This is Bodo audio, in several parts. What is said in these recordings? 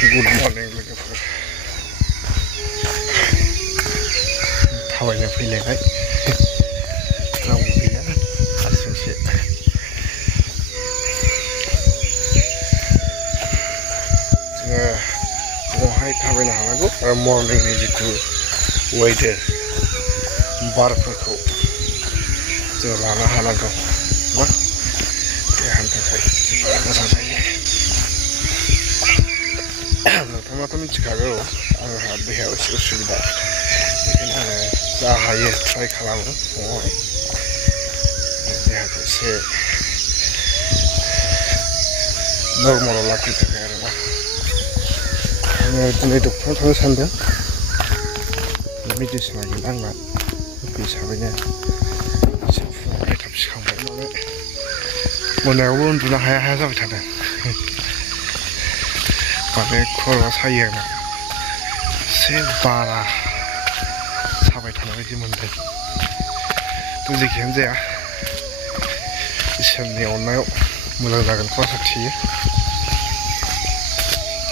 Good morning लोगोफोर थाबायनो फैलायबाय रावबो गैया हारसिंसो जोङो फुङावहाय थाबायनो हानांगौ आरो मर्निंनि जितु वेदार बारफोरखौ जों लानो हानांगौ ना देहानि थाखाय जोबोद मोजां जायो नोंथाङाथ' मिथिखागौ आंहा देहायाव एसे उसुबिदा बेखायनो आङो जा हायो ट्राइ खालामो फुङावहाय देहाखौ एसे नर्मालाव लाखिनो थाखाय आरोना आङो दिनै डक्टरनाव थांनो सानदों मेडिसिना गैला आंना बे हिसाबैनो एसे फुङावहाय थाब सिखांबाय माने मोनायावबो उन्दुनो हाया हाया जाबाय थादों माने खर'आ सायो आंना एसे बारा साबाय थानाय बायदि मोनदों थ' जेखियानो जाया इसोरनि अननायाव मोजां जागोनखौ आसा थियो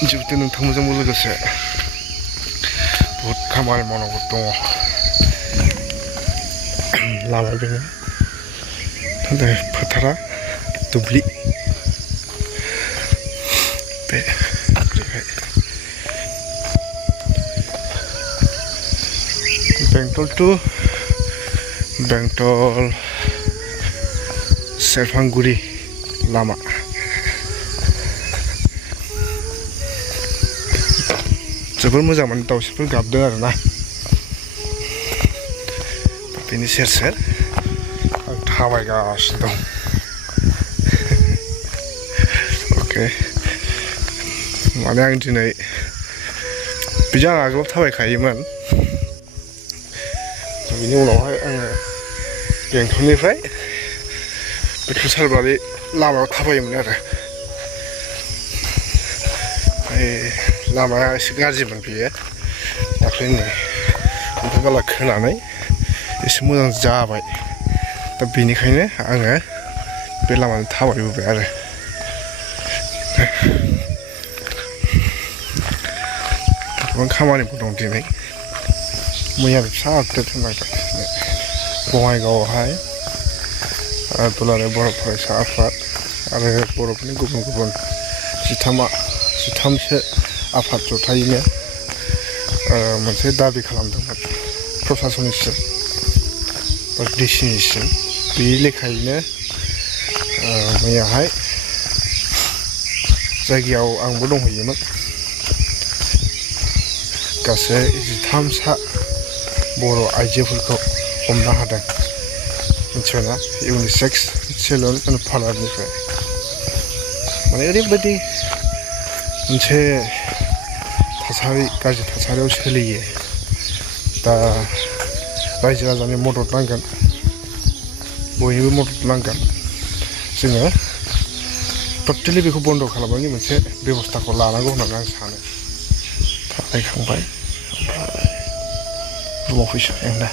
जिहेतु नोंथांमोनजोंबो लोगोसे बहुद खामानि मावनांगौ दङ लामा बेनो फोथारा दुब्लि बे बेंटल टु बेंटल सेरफांगुरि लामा जोबोर मोजां माने दाउसिनफोर गाबदों आरोना बेनि सेर सेर आं थाबायगासिनो दं अके माने आं दिनै बिजों आं आगोलाव थाबायखायोमोन बिनि उनावहाय आङो बेंटलनिफ्राय बे सालबारि लामायाव थाबायोमोन आरो लामाया एसे गाज्रिमोन बेयो दाख्लैनि अन्थाइ बाला खोनानै एसे मोजां जाबाय दा बेनिखायनो आङो बे लामाजों थाबायबोबाय आरो गोबां खामानिबो दं दिनै मैया फिसा आपडेट होनांबाय बङाइगावआवहाय दुलाराय बर' फरायसा आफाद आरो बर'फोरनि गुबुन गुबुन जिथामसो आफाद जथायैनो मोनसे दाबि खालामदोंमोन प्रसासननिसिम बा डिसिनिसिम बे लेखायैनो मैयाहाय जायगायाव आंबो दंहैयोमोन गासै 13सा बर' आइजोफोरखौ हमनो हादों मिथिबायना इउनिसेक्स पार्लारनिफ्राय माने ओरैबायदि मोनसे थासारि गाज्रि थासारियाव सोलियो दा रायजो राजानि मदद नांगोन बयनिबो मदद नांगोन जोङो टटेलि बेखौ बन्द खालामनायनि मोनसे बेबस्थाखौ लानांगौ होननानै आं सानो थाबायखांबाय रुमाव फैसाय आं दा